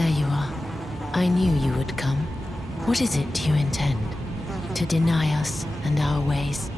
There you are. I knew you would come. What is it you intend? To deny us and our ways,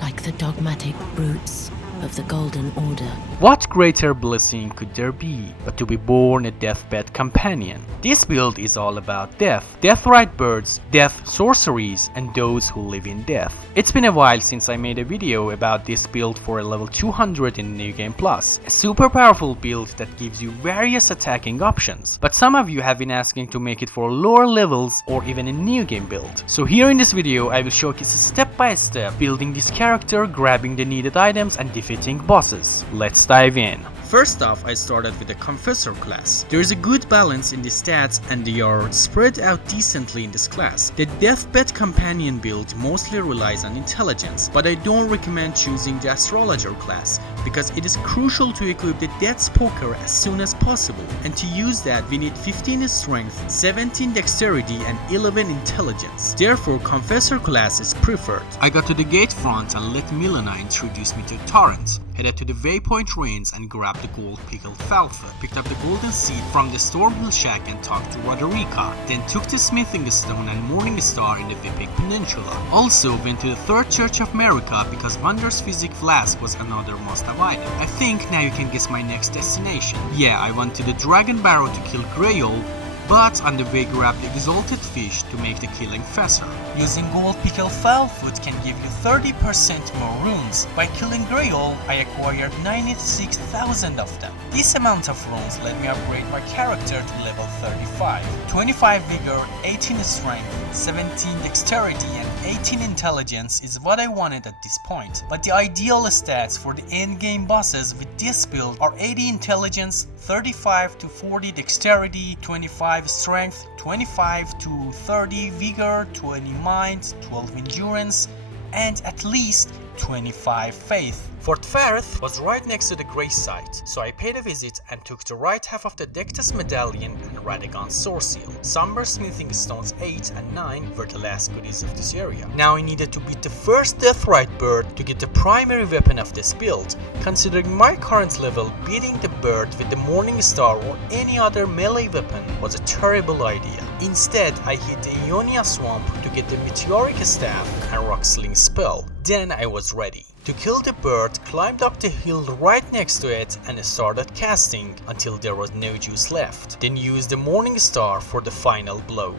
like the dogmatic brutes of the Golden Order? What greater blessing could there be but to be born a deathbed companion? This build is all about death, death-rite birds, death sorceries, and those who live in death. It's been a while since I made a video about this build for a level 200 in New Game Plus, a super powerful build that gives you various attacking options, but some of you have been asking to make it for lower levels or even a new game build. So here in this video I will showcase a step by step building this character, grabbing the needed items and defeating bosses. Let's dive in. First off, I started with the Confessor class. There is a good balance in the stats and they are spread out decently in this class. The Deathbed Companion build mostly relies on intelligence, but I don't recommend choosing the Astrologer class because it is crucial to equip the Death's Poker as soon as possible, and to use that we need 15 strength, 17 dexterity and 11 intelligence. Therefore, Confessor class is preferred. I got to the gate front and let Milena introduce me to Torrent. Headed to the Waypoint Ruins and grabbed the gold pickled falfa, picked up the golden seed from the Stormhill Shack and talked to Radahn, then took the Smithing Stone and Morning Star in the Whipping Peninsula. Also went to the Third Church of America because Wonders Physic Flask was another must-have item. I think now you can guess my next destination. Yeah, I went to the Dragon Barrow to kill Greyol, but on the way grabbed the Exalted Fish to make the killing faster. Using gold pickled fowl food can give you 30% more runes. By killing Greyol, I acquired 96,000 of them. This amount of runes let me upgrade my character to level 35. 25 vigor, 18 strength, 17 dexterity and 18 intelligence is what I wanted at this point. But the ideal stats for the endgame bosses with this build are 80 intelligence, 35 to 40 dexterity, 25 strength, 25 to 30 vigor, 20 mind, 12 endurance, and at least 25 faith. Fort Farth was right next to the Grey site, so I paid a visit and took the right half of the Dectus Medallion and Radagon Sword Seal. Somber Smithing Stones 8 and 9 were the last goodies of this area. Now I needed to beat the first Death-rite bird to get the primary weapon of this build. Considering my current level, beating the bird with the Morning Star or any other melee weapon was a terrible idea. Instead, I hit the Ionia Swamp to get the Meteoric Staff and Rock Sling spell. Then I was ready. To kill the bird, climbed up the hill right next to it and started casting until there was no juice left. Then used the Morning Star for the final blow.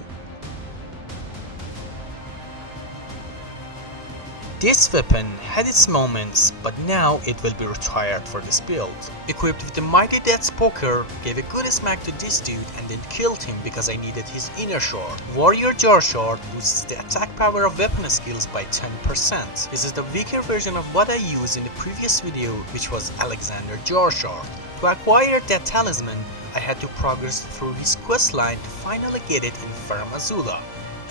This weapon had its moments, but now it will be retired for this build. Equipped with the Mighty Death's Poker, gave a good smack to this dude and then killed him because I needed his inner shard. Warrior Jar Shard boosts the attack power of weapon skills by 10%. This is the weaker version of what I used in the previous video, which was Alexander Jar Shard. To acquire that talisman, I had to progress through his questline to finally get it in Farum Azula,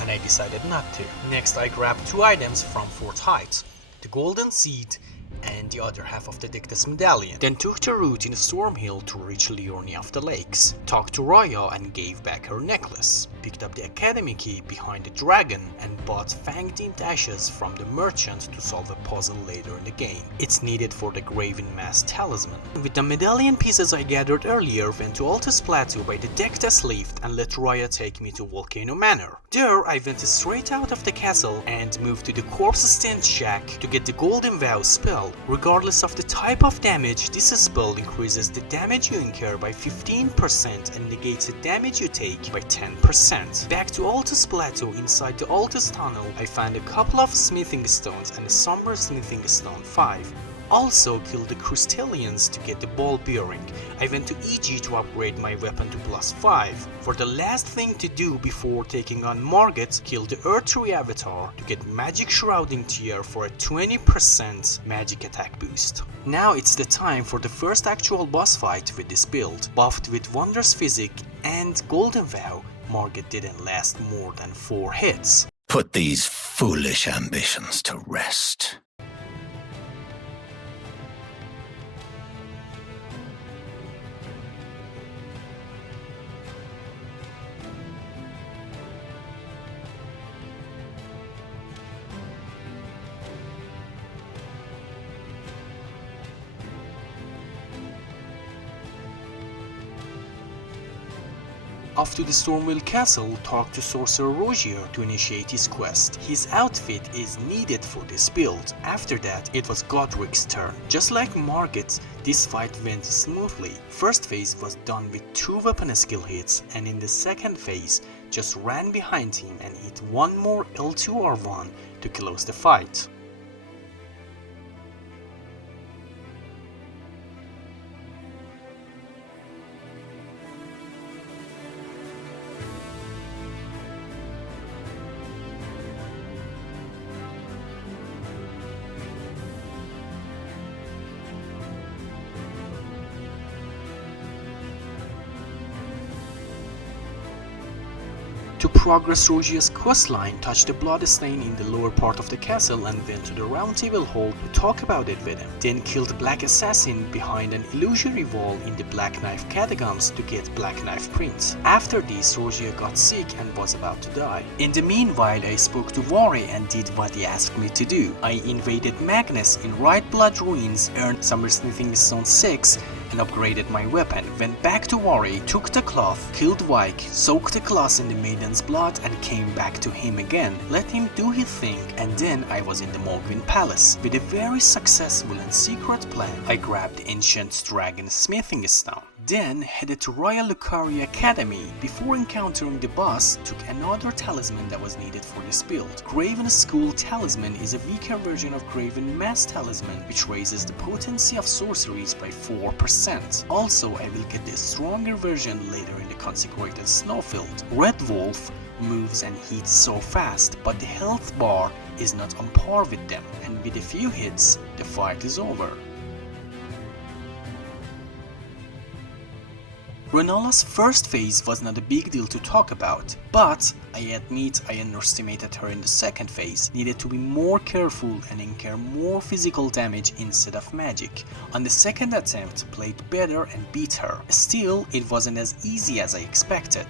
and I decided not to. Next I grabbed two items from Fort Heights, the Golden Seed and the other half of the Dectus Medallion. Then took the route in Stormhill to reach Liurnia of the Lakes, talked to Raya and gave back her necklace, picked up the Academy key behind the dragon and bought Fang-themed ashes from the merchant to solve a puzzle later in the game. It's needed for the Graven Mask talisman. With the medallion pieces I gathered earlier, went to Altus Plateau by the Dectus Lift and let Raya take me to Volcano Manor. There I went straight out of the castle and moved to the Corpse Stench Shack to get the Golden Vow spell. Regardless of the type of damage, this spell increases the damage you incur by 15% and negates the damage you take by 10%. Back to Altus Plateau. Inside the Altus Tunnel, I found a couple of Smithing Stones and a Somber Smithing Stone 5. Also killed the Crystallians to get the ball bearing. I went to EG to upgrade my weapon to +5. For the last thing to do before taking on Margit, killed the Earth Tree Avatar to get Magic Shrouding Tier for a 20% magic attack boost. Now it's the time for the first actual boss fight with this build. Buffed with Wondrous Physic and Golden Vow, Margit didn't last more than 4 hits. Put these foolish ambitions to rest. Off to the Stormwell Castle, talk to Sorcerer Rogier to initiate his quest. His outfit is needed for this build. After that, it was Godrick's turn. Just like Margit, this fight went smoothly. First phase was done with 2 weapon skill hits, and in the second phase, just ran behind him and hit one more L2R1 to close the fight. To progress Rogier's questline, touch the bloodstain in the lower part of the castle and went to the round table hall to talk about it with him. Then killed the black assassin behind an illusory wall in the black knife catacombs to get black knife prints. After this, Rogier got sick and was about to die. In the meanwhile, I spoke to Wari and did what he asked me to do. I invaded Magnus in Rite Blood Ruins, earned Summersmithing Stone 6, and upgraded my weapon. Went back to Wari, took the cloth, killed Wyke, soaked the cloth in the maiden's blood and came back to him again. Let him do his thing, and then I was in the Mohg Palace. With a very successful and secret plan, I grabbed the ancient dragon smithing stone. Then headed to Royal Lucari Academy. Before encountering the boss, took another talisman that was needed for this build. Graven School Talisman is a weaker version of Graven Mass Talisman, which raises the potency of sorceries by 4%. Also, I will get the stronger version later in the consecrated snowfield. Red Wolf moves and hits so fast, but the health bar is not on par with them, and with a few hits, the fight is over. Renala's first phase was not a big deal to talk about, but I admit I underestimated her in the second phase. Needed to be more careful and incur more physical damage instead of magic. On the second attempt, played better and beat her. Still, it wasn't as easy as I expected.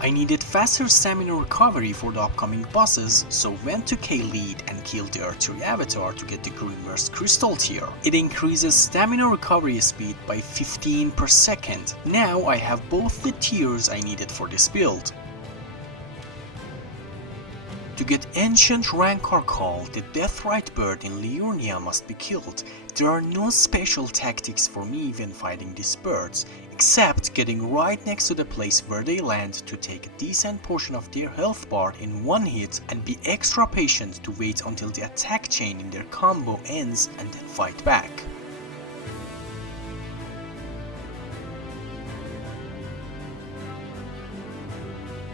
I needed faster stamina recovery for the upcoming bosses, so went to K-Lead and killed the Earth-3 avatar to get the Greenverse Crystal tier. It increases stamina recovery speed by 15 per second. Now I have both the tiers I needed for this build. To get Ancient Rancor Call, the Deathrite bird in Liurnia must be killed. There are no special tactics for me when fighting these birds, except getting right next to the place where they land to take a decent portion of their health bar in one hit and be extra patient to wait until the attack chain in their combo ends and then fight back.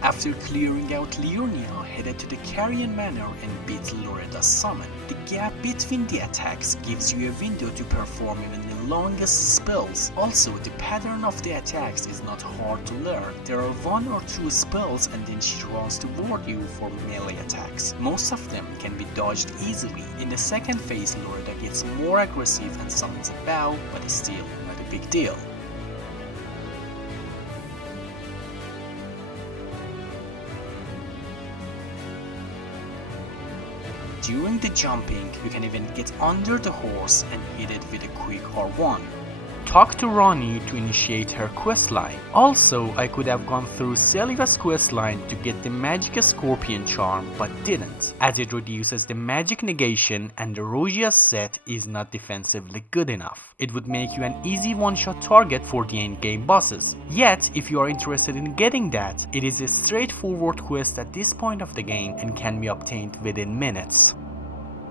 After clearing out Liurnia, headed to the Carrion Manor and beat Loreda's summon. The gap between the attacks gives you a window to perform even the longest spells. Also, the pattern of the attacks is not hard to learn. There are 1 or 2 spells and then she runs toward you for melee attacks. Most of them can be dodged easily. In the second phase, Loreda gets more aggressive and summons a bow, but still not a big deal. During the jumping, you can even get under the horse and hit it with a quick R1. Talk to Ronnie to initiate her questline. Also, I could have gone through Seliva's questline to get the Magic Scorpion charm, but didn't, as it reduces the magic negation and the Rogia set is not defensively good enough. It would make you an easy one-shot target for the endgame bosses. Yet, if you are interested in getting that, it is a straightforward quest at this point of the game and can be obtained within minutes.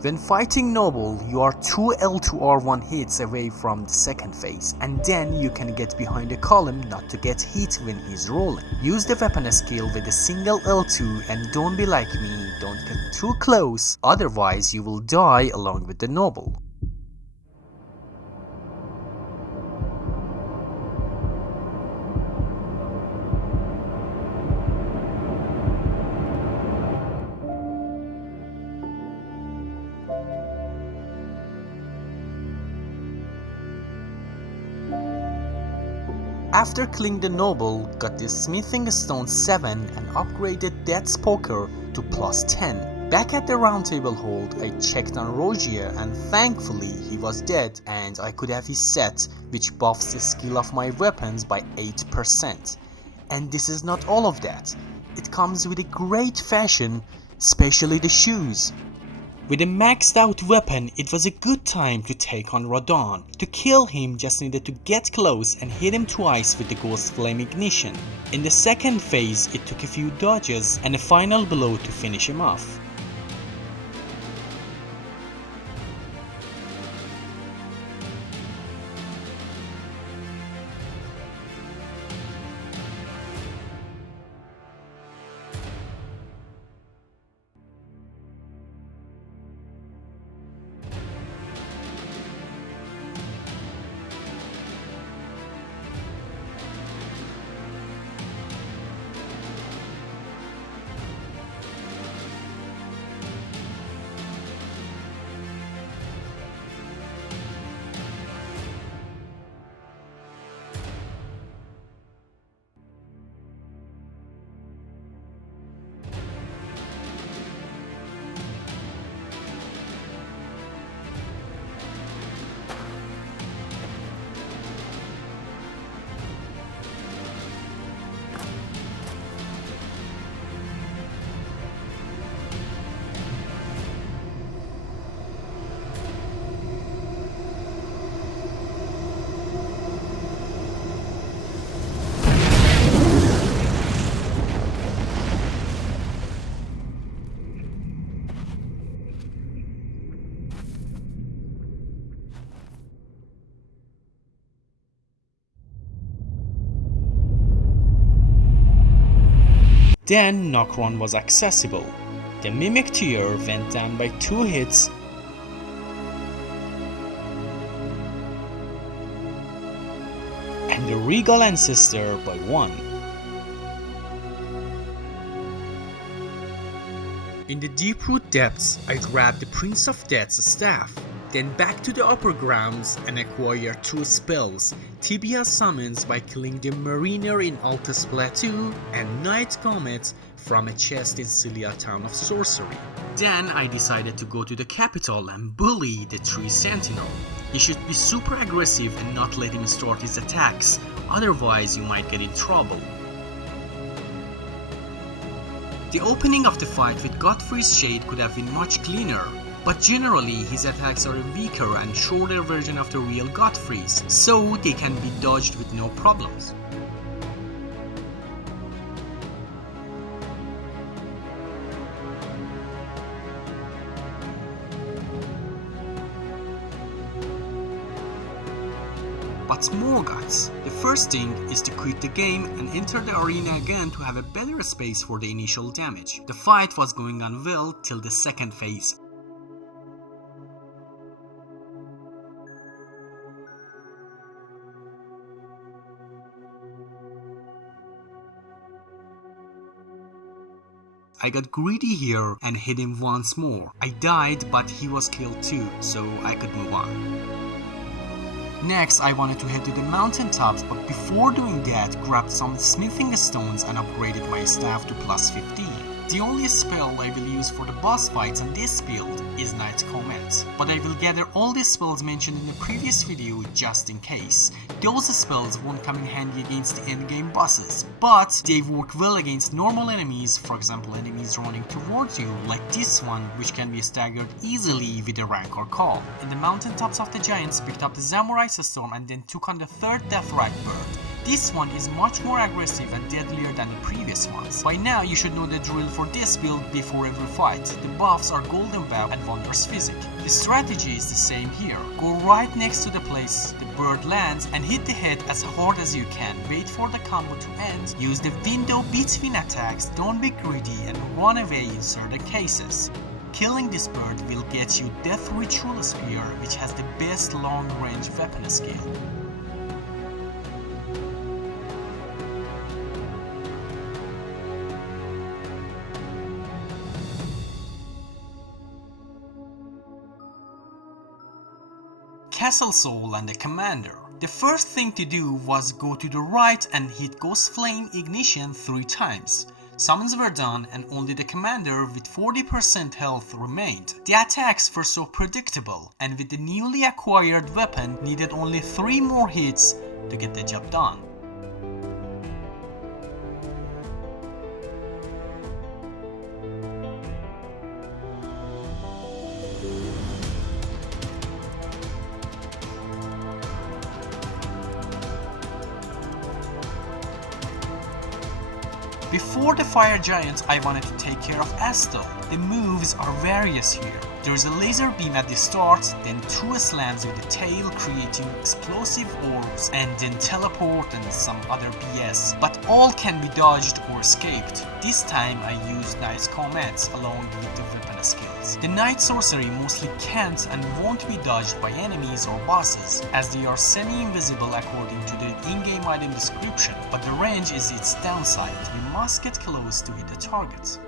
When fighting Noble, you are 2 L2R1 hits away from the second phase, and then you can get behind a column not to get hit when he's rolling. Use the weapon skill with a single L2 and don't be like me, don't get too close, otherwise you will die along with the Noble. After killing the noble, got the smithing stone 7 and upgraded Death's Poker to +10. Back at the round table hold, I checked on Rogier and thankfully he was dead and I could have his set, which buffs the skill of my weapons by 8%. And this is not all of that. It comes with a great fashion, especially the shoes. With a maxed out weapon, it was a good time to take on Radahn. To kill him, just needed to get close and hit him twice with the Ghost Flame Ignition. In the second phase, it took a few dodges and a final blow to finish him off. Then Nokron was accessible. The Mimic tier went down by 2 hits, and the Regal Ancestor by 1. In the Deeproot depths, I grabbed the Prince of Death's staff, then back to the upper grounds and acquired 2 spells, Tibia Summons by killing the Mariner in Altus Plateau and Night Comet from a chest in Cilia Town of Sorcery. Then I decided to go to the capital and bully the tree sentinel. You should be super aggressive and not let him start his attacks, otherwise you might get in trouble. The opening of the fight with Godfrey's Shade could have been much cleaner, but generally his attacks are a weaker and shorter version of the real Godfrey's, so they can be dodged with no problems. But more guys. The first thing is to quit the game and enter the arena again to have a better space for the initial damage. The fight was going on well till the second phase. I got greedy here and hit him once more. I died, but he was killed too, so I could move on. Next, I wanted to head to the mountaintops, but before doing that, grabbed some smithing stones and upgraded my staff to +15. The only spell I will use for the boss fights in this build is Night Comet, but I will gather all the spells mentioned in the previous video just in case. Those spells won't come in handy against the endgame bosses, but they work well against normal enemies, for example enemies running towards you, like this one, which can be staggered easily with a Rancor call. In the mountaintops of the giants, picked up the Zamorai's Storm and then took on the 3rd Deathrite bird. This one is much more aggressive and deadlier than the previous ones. By now you should know the drill for this build before every fight. The buffs are Golden Web and Wondrous Physic. The strategy is the same here. Go right next to the place the bird lands and hit the head as hard as you can. Wait for the combo to end. Use the window between attacks, don't be greedy and run away in certain cases. Killing this bird will get you Death Ritual Spear, which has the best long range weapon skill. Castle Soul and the Commander. The first thing to do was go to the right and hit Ghost Flame Ignition 3 times. Summons were done and only the commander with 40% health remained. The attacks were so predictable, and with the newly acquired weapon needed only 3 more hits to get the job done. Before the fire giant, I wanted to take care of Astel. The moves are various here. There's a laser beam at the start, then 2 slams with the tail creating explosive orbs, and then teleport and some other BS, but all can be dodged or escaped. This time I used Knight's Comets along with the weapon skills. The Knight sorcery mostly can't and won't be dodged by enemies or bosses, as they are semi-invisible according to the in-game item description, but the range is its downside. You must get close to hit the target.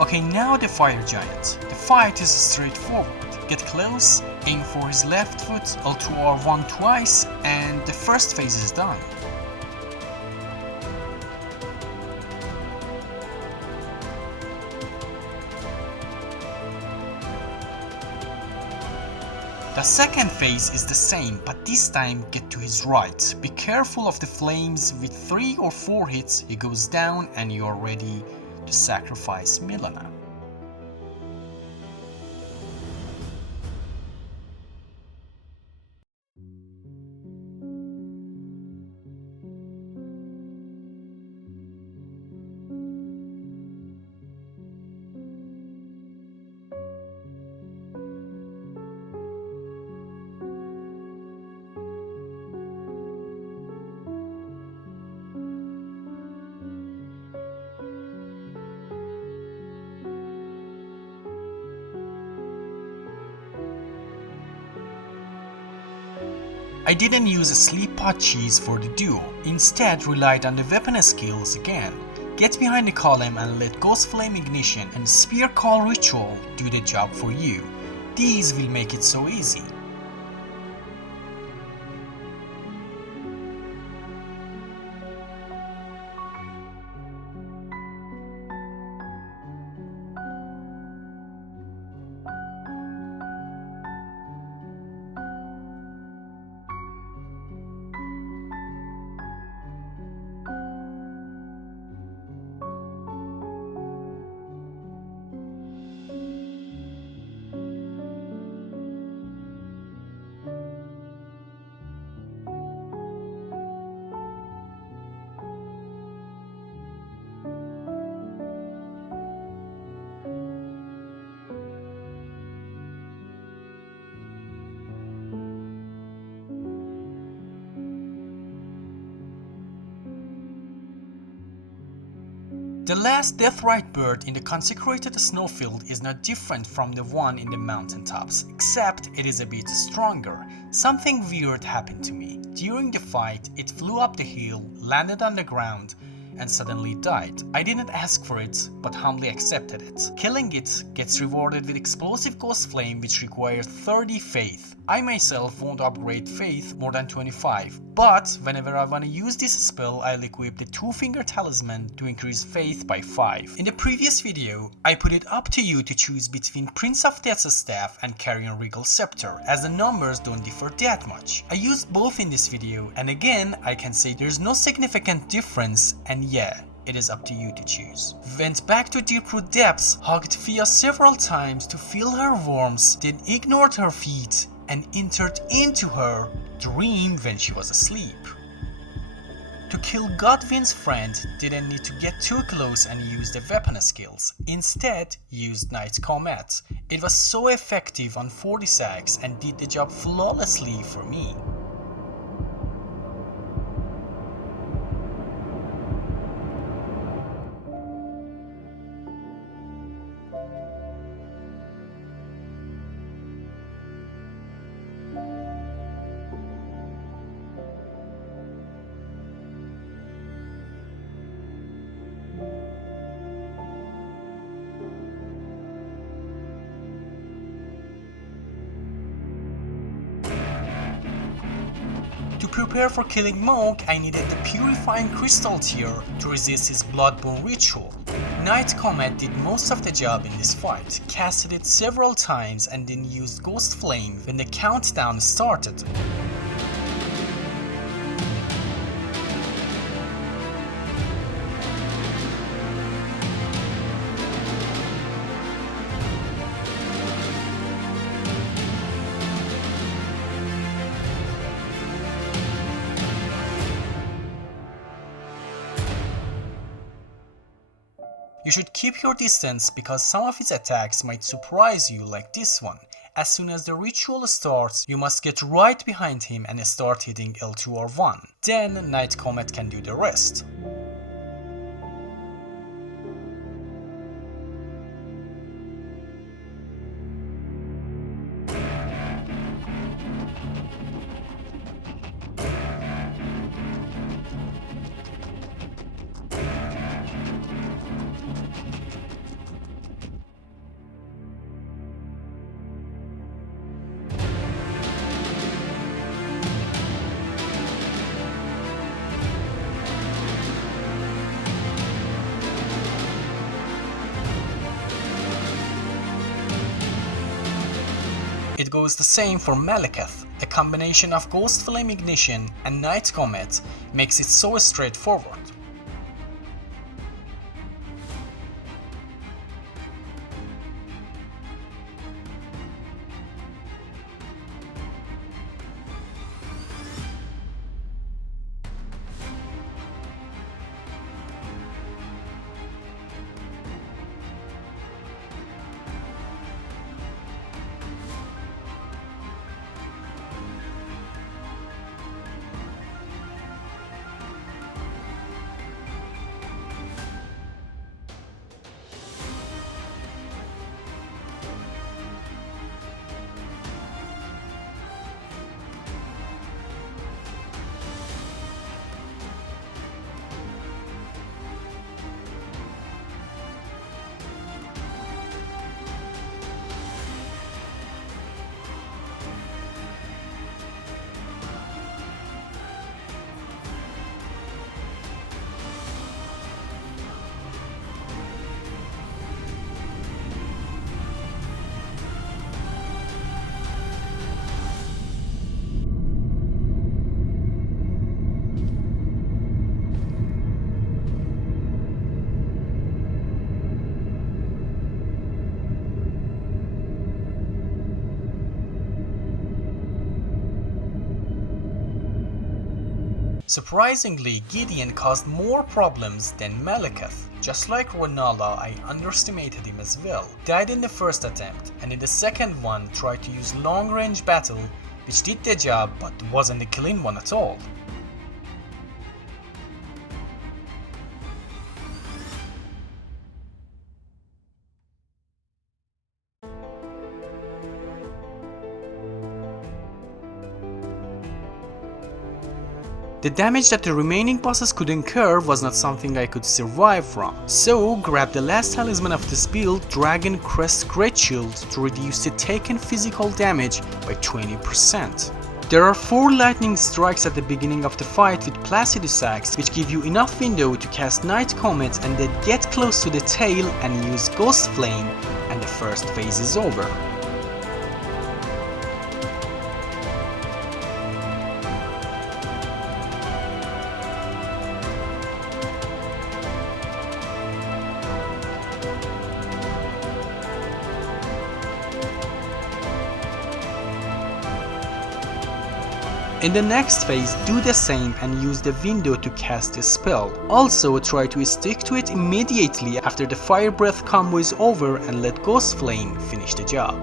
Okay, now the fire giant. The fight is straightforward. Get close, aim for his left foot, L2R1 twice, and the first phase is done. The second phase is the same, but this time get to his right. Be careful of the flames. With 3 or 4 hits he goes down and you are ready to sacrifice Milana. I didn't use a sleep pot cheese for the duo, instead relied on the weapon skills again. Get behind the column and let Ghost Flame Ignition and Spear Call Ritual do the job for you. These will make it so easy. The last deathrite bird in the consecrated snowfield is not different from the one in the mountaintops, except it is a bit stronger. Something weird happened to me. During the fight, it flew up the hill, landed on the ground, and suddenly died. I didn't ask for it, but humbly accepted it. Killing it gets rewarded with explosive ghost flame, which requires 30 faith. I myself won't upgrade faith more than 25, but whenever I want to use this spell, I'll equip the 2-finger talisman to increase faith by 5. In the previous video, I put it up to you to choose between Prince of Death's Staff and Carrion Regal Scepter, as the numbers don't differ that much. I used both in this video, and again, I can say there's no significant difference, and yeah, It is up to you to choose. Went back to deep root depths, hugged Fia several times to feel her warmth, then ignored her feet and entered into her dream when she was asleep. To kill Godwin's friend, didn't need to get too close and use the weapon skills. Instead, used Knight's Combat. It was so effective on Fortissax and did the job flawlessly for me. To prepare for killing Mohg, I needed the Purifying Crystal tier to resist his Bloodborne ritual. Knight Comet did most of the job in this fight, casted it several times and then used Ghost Flame when the countdown started. You should keep your distance because some of its attacks might surprise you like this one. As soon as the ritual starts, you must get right behind him and start hitting L2 or 1. Then Knight Comet can do the rest. It goes the same for Maliketh. A combination of Ghost Flame Ignition and Night Comet makes it so straightforward. Surprisingly, Gideon caused more problems than Maliketh. Just like Ronala, I underestimated him as well. Died in the first attempt, and in the second one tried to use long-range battle, which did the job but wasn't a clean one at all. The damage that the remaining bosses could incur was not something I could survive from, so grabbed the last talisman of this build, Dragon Crest Great Shield, to reduce the taken physical damage by 20%. There are 4 lightning strikes at the beginning of the fight with Placidusax, which give you enough window to cast Night Comet and then get close to the tail and use Ghost Flame, and the first phase is over. In the next phase, do the same and use the window to cast the spell. Also, try to stick to it immediately after the fire breath combo is over and let Ghost Flame finish the job.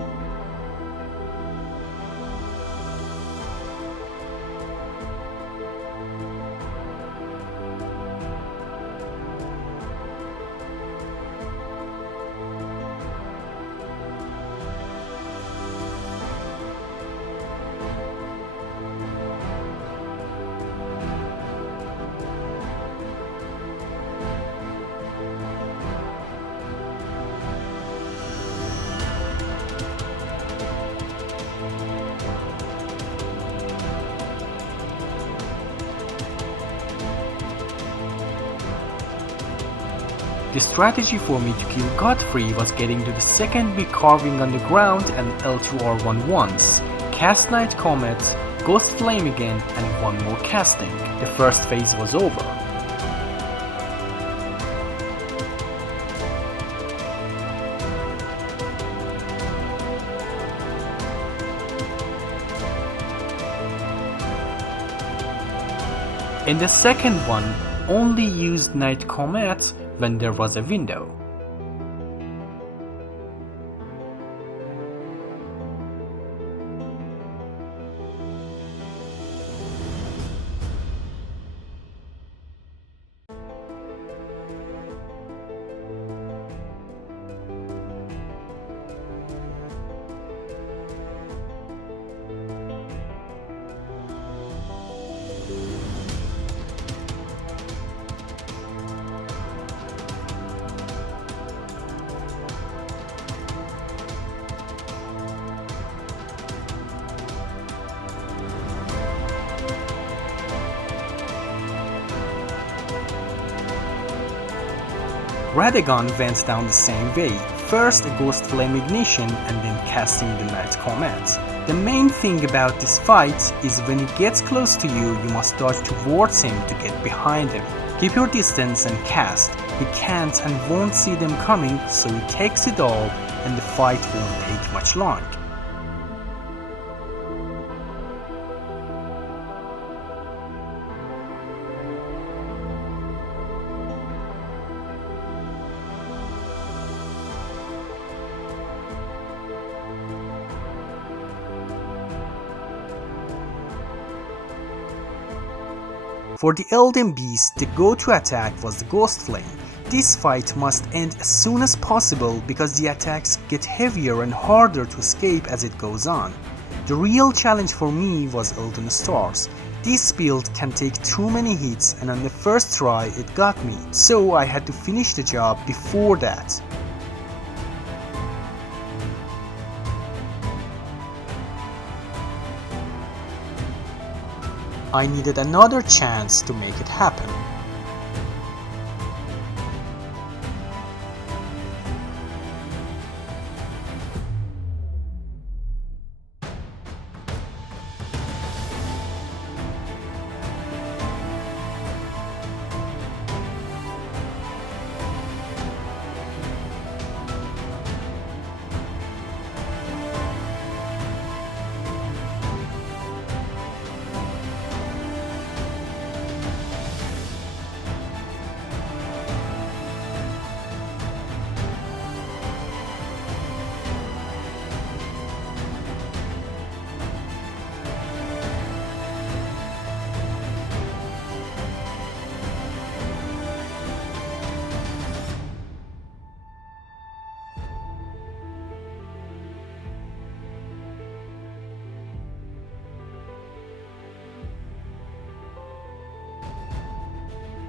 The strategy for me to kill Godfrey was getting to the second big carving on the ground and L2R1 once, cast Night Comet, Ghost Flame again, and one more casting. The first phase was over. In the second one, only used Night Comet when there was a window. Radagon went down the same way, first a Ghost Flame Ignition and then casting the Night Comet. The main thing about this fight is when he gets close to you, you must dodge towards him to get behind him. Keep your distance and cast. He can't and won't see them coming, so he takes it all and the fight won't take much long. For the Elden beast, the go-to attack was the Ghost Flame. This fight must end as soon as possible because the attacks get heavier and harder to escape as it goes on. The real challenge for me was Elden Stars. This build can take too many hits and on the first try it got me, so I had to finish the job before that. I needed another chance to make it happen.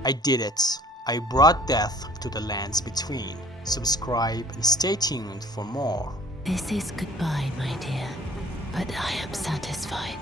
I did it. I brought death to the lands between. Subscribe and stay tuned for more. This is goodbye, my dear, but I am satisfied.